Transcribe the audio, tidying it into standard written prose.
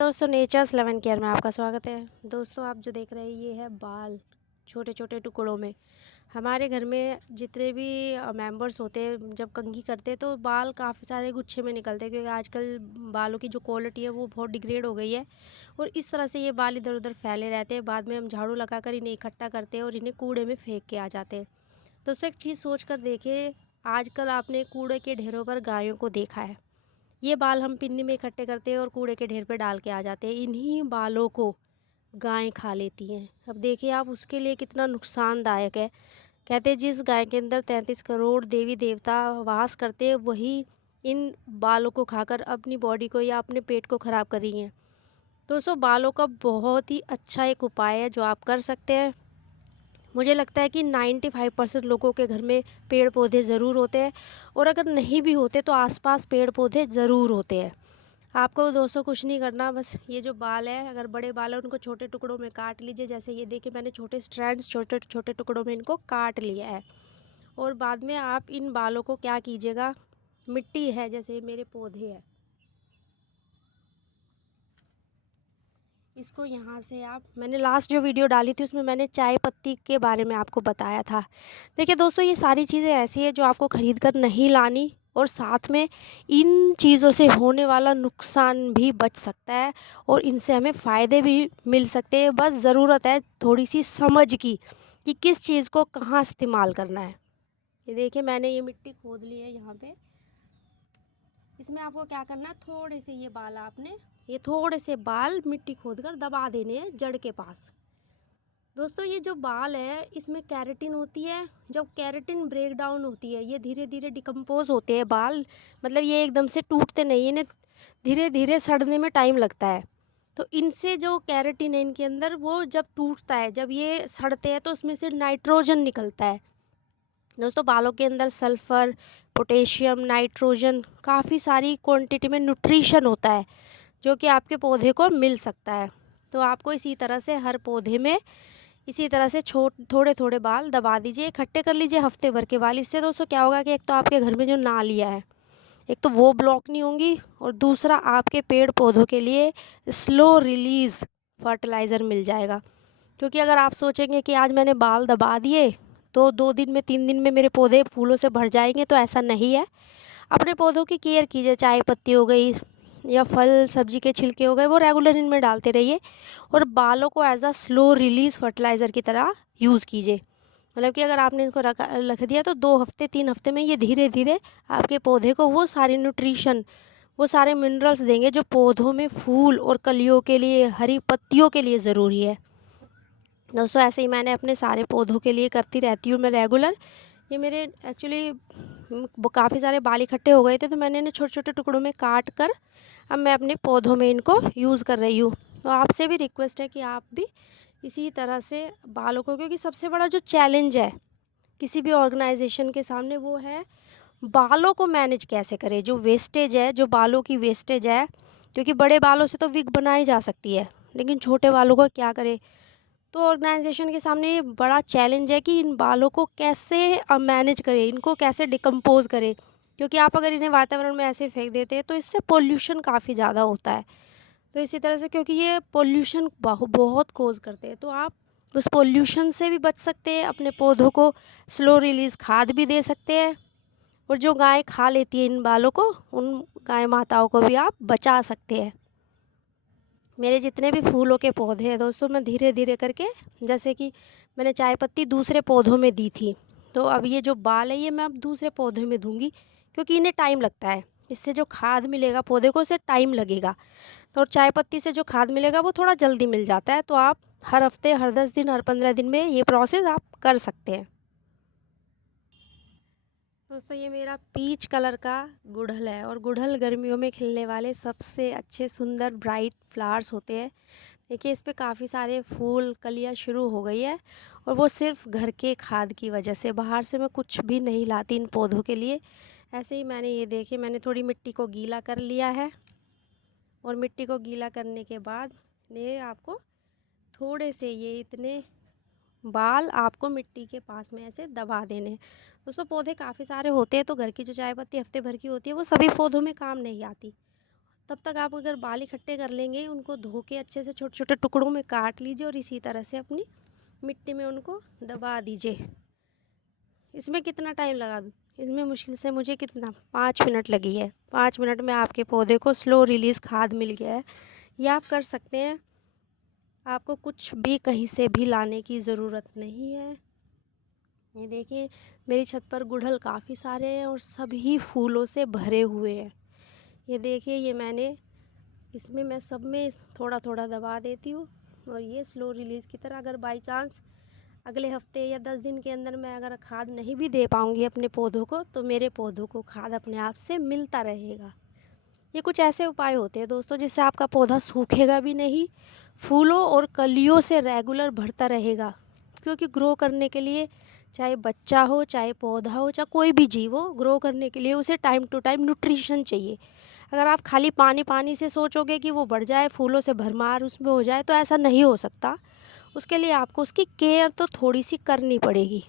दोस्तों नेचर्स लेवन केयर में आपका स्वागत है। दोस्तों आप जो देख रहे हैं ये है बाल छोटे छोटे टुकड़ों में। हमारे घर में जितने भी मेंबर्स होते हैं जब कंघी करते हैं तो बाल काफ़ी सारे गुच्छे में निकलते हैं, क्योंकि आजकल बालों की जो क्वालिटी है वो बहुत डिग्रेड हो गई है और इस तरह से ये बाल इधर उधर फैले रहते हैं। बाद में हम झाड़ू लगाकर इन्हें इकट्ठा करते हैं और इन्हें कूड़े में फेंक के आ जाते हैं। दोस्तों एक चीज़ सोच कर देखिए, आजकल आपने कूड़े के ढेरों पर गायों को देखा है। ये बाल हम पिन्नी में इकट्ठे करते हैं और कूड़े के ढेर पे डाल के आ जाते हैं। इन्हीं बालों को गायें खा लेती हैं। अब देखिए आप उसके लिए कितना नुकसानदायक है। कहते हैं जिस गाय के अंदर 33 करोड़ देवी देवता वास करते हैं वही इन बालों को खाकर अपनी बॉडी को या अपने पेट को ख़राब कर रही हैं। दोस्तों बालों का बहुत ही अच्छा एक उपाय है जो आप कर सकते हैं। मुझे लगता है कि 95% लोगों के घर में पेड़ पौधे ज़रूर होते हैं और अगर नहीं भी होते तो आसपास पेड़ पौधे ज़रूर होते हैं। आपको दोस्तों कुछ नहीं करना, बस ये जो बाल है, अगर बड़े बाल है उनको छोटे टुकड़ों में काट लीजिए। जैसे ये देखिए मैंने छोटे स्ट्रैंड्स छोटे छोटे टुकड़ों में इनको काट लिया है। और बाद में आप इन बालों को क्या कीजिएगा, मिट्टी है जैसे ये मेरे पौधे हैं, इसको यहाँ से आप, मैंने लास्ट जो वीडियो डाली थी उसमें मैंने चाय पत्ती के बारे में आपको बताया था। देखिए दोस्तों ये सारी चीज़ें ऐसी है जो आपको ख़रीद कर नहीं लानी, और साथ में इन चीज़ों से होने वाला नुकसान भी बच सकता है और इनसे हमें फ़ायदे भी मिल सकते हैं। बस ज़रूरत है थोड़ी सी समझ की कि किस चीज़ को कहाँ इस्तेमाल करना है। ये देखिए मैंने ये मिट्टी खोद ली है यहाँ पे। इसमें आपको क्या करना है, थोड़े से ये बाल आपने, ये थोड़े से बाल मिट्टी खोदकर दबा देने हैं जड़ के पास। दोस्तों ये जो बाल है इसमें कैरेटिन होती है। जब कैरेटिन ब्रेक डाउन होती है ये धीरे धीरे डिकम्पोज होते हैं बाल, मतलब ये एकदम से टूटते नहीं, इन्हें धीरे धीरे सड़ने में टाइम लगता है। तो इनसे जो कैरेटिन है इनके अंदर, वो जब टूटता है, जब ये सड़ते हैं तो उसमें से नाइट्रोजन निकलता है। दोस्तों बालों के अंदर सल्फ़र, पोटेशियम, नाइट्रोजन, काफ़ी सारी क्वांटिटी में न्यूट्रिशन होता है जो कि आपके पौधे को मिल सकता है। तो आपको इसी तरह से हर पौधे में इसी तरह से थोड़े थोड़े बाल दबा दीजिए, इकट्ठे कर लीजिए हफ्ते भर के बाल। इससे दोस्तों क्या होगा कि एक तो आपके घर में जो नालियाँ है, एक तो वो ब्लॉक नहीं होंगी, और दूसरा आपके पेड़ पौधों के लिए स्लो रिलीज़ फर्टिलाइज़र मिल जाएगा। क्योंकि अगर आप सोचेंगे कि आज मैंने बाल दबा दिए तो 2 दिन में 3 दिन में मेरे पौधे फूलों से भर जाएंगे, तो ऐसा नहीं है। अपने पौधों की केयर कीजिए, चाय पत्ती हो गई या फल सब्जी के छिलके हो गए, वो रेगुलर इनमें डालते रहिए और बालों को as a slow release fertiliser की तरह यूज़ कीजिए। मतलब कि अगर आपने इनको रख दिया तो 2 हफ्ते 3 हफ्ते में ये धीरे धीरे आपके पौधे को वो सारे न्यूट्रिशन, वो सारे मिनरल्स देंगे जो पौधों में फूल और कलियों के लिए, हरी पत्तियों के लिए ज़रूरी है। दोस्तों ऐसे ही मैंने अपने सारे पौधों के लिए करती रहती हूँ मैं रेगुलर। ये मेरे एक्चुअली काफ़ी सारे बाल इकट्ठे हो गए थे तो मैंने इन्हें छोटे छोटे टुकड़ों में काट कर अब मैं अपने पौधों में इनको यूज़ कर रही हूँ। तो आपसे भी रिक्वेस्ट है कि आप भी इसी तरह से बालों को, क्योंकि सबसे बड़ा जो चैलेंज है किसी भी ऑर्गेनाइजेशन के सामने वो है बालों को मैनेज कैसे करें। जो वेस्टेज है, जो बालों की वेस्टेज है, क्योंकि बड़े बालों से तो विग बनाई जा सकती है लेकिन छोटे बालों को क्या करें। तो ऑर्गेनाइजेशन के सामने ये बड़ा चैलेंज है कि इन बालों को कैसे मैनेज करें, इनको कैसे डिकम्पोज करें। क्योंकि आप अगर इन्हें वातावरण में ऐसे फेंक देते हैं तो इससे पोल्यूशन काफ़ी ज़्यादा होता है। तो इसी तरह से, क्योंकि ये पोल्यूशन बहुत कोज करते हैं, तो आप उस पोल्यूशन से भी बच सकते हैं, अपने पौधों को स्लो रिलीज़ खाद भी दे सकते हैं, और जो गाय खा लेती है इन बालों को, उन गाय माताओं को भी आप बचा सकते हैं। मेरे जितने भी फूलों के पौधे हैं दोस्तों, मैं धीरे धीरे करके, जैसे कि मैंने चाय पत्ती दूसरे पौधों में दी थी, तो अब ये जो बाल है ये मैं अब दूसरे पौधे में दूंगी, क्योंकि इन्हें टाइम लगता है। इससे जो खाद मिलेगा पौधे को, उससे टाइम लगेगा। तो और चाय पत्ती से जो खाद मिलेगा वो थोड़ा जल्दी मिल जाता है। तो आप हर हफ्ते, हर 10 दिन, हर 15 दिन में ये प्रोसेस आप कर सकते हैं। दोस्तों ये मेरा पीच कलर का गुड़हल है, और गुड़हल गर्मियों में खिलने वाले सबसे अच्छे सुंदर ब्राइट फ्लावर्स होते हैं। देखिए इस पे काफ़ी सारे फूल कलियाँ शुरू हो गई है, और वो सिर्फ घर के खाद की वजह से, बाहर से मैं कुछ भी नहीं लाती इन पौधों के लिए। ऐसे ही मैंने, ये देखिए मैंने थोड़ी मिट्टी को गीला कर लिया है, और मिट्टी को गीला करने के बाद ये आपको थोड़े से, ये इतने बाल आपको मिट्टी के पास में ऐसे दबा देने हैं। दोस्तों पौधे काफ़ी सारे होते हैं तो घर की जो चाय पत्ती हफ्ते भर की होती है वो सभी पौधों में काम नहीं आती। तब तक आप अगर बाल इकट्ठे कर लेंगे, उनको धो के अच्छे से छोटे छोटे टुकड़ों में काट लीजिए और इसी तरह से अपनी मिट्टी में उनको दबा दीजिए। इसमें कितना टाइम लगा? इसमें मुश्किल से मुझे कितना 5 मिनट लगी है। 5 मिनट में आपके पौधे को स्लो रिलीज़ खाद मिल गया है। ये आप कर सकते हैं, आपको कुछ भी कहीं से भी लाने की ज़रूरत नहीं है। ये देखिए, मेरी छत पर गुड़हल काफ़ी सारे हैं और सभी फूलों से भरे हुए हैं। ये देखिए, ये मैंने इसमें मैं सब में थोड़ा थोड़ा दबा देती हूँ और ये स्लो रिलीज़ की तरह, अगर बाई चांस अगले हफ्ते या 10 दिन के अंदर मैं अगर खाद नहीं भी दे पाऊँगी अपने पौधों को, तो मेरे पौधों को खाद अपने आप से मिलता रहेगा। ये कुछ ऐसे उपाय होते हैं दोस्तों, जिससे आपका पौधा सूखेगा भी नहीं, फूलों और कलियों से रेगुलर भरता रहेगा। क्योंकि ग्रो करने के लिए, चाहे बच्चा हो, चाहे पौधा हो, चाहे कोई भी जीव हो, ग्रो करने के लिए उसे टाइम टू टाइम न्यूट्रिशन चाहिए। अगर आप खाली पानी पानी से सोचोगे कि वो बढ़ जाए, फूलों से भरमार उसमें हो जाए, तो ऐसा नहीं हो सकता। उसके लिए आपको उसकी केयर तो थोड़ी सी करनी पड़ेगी।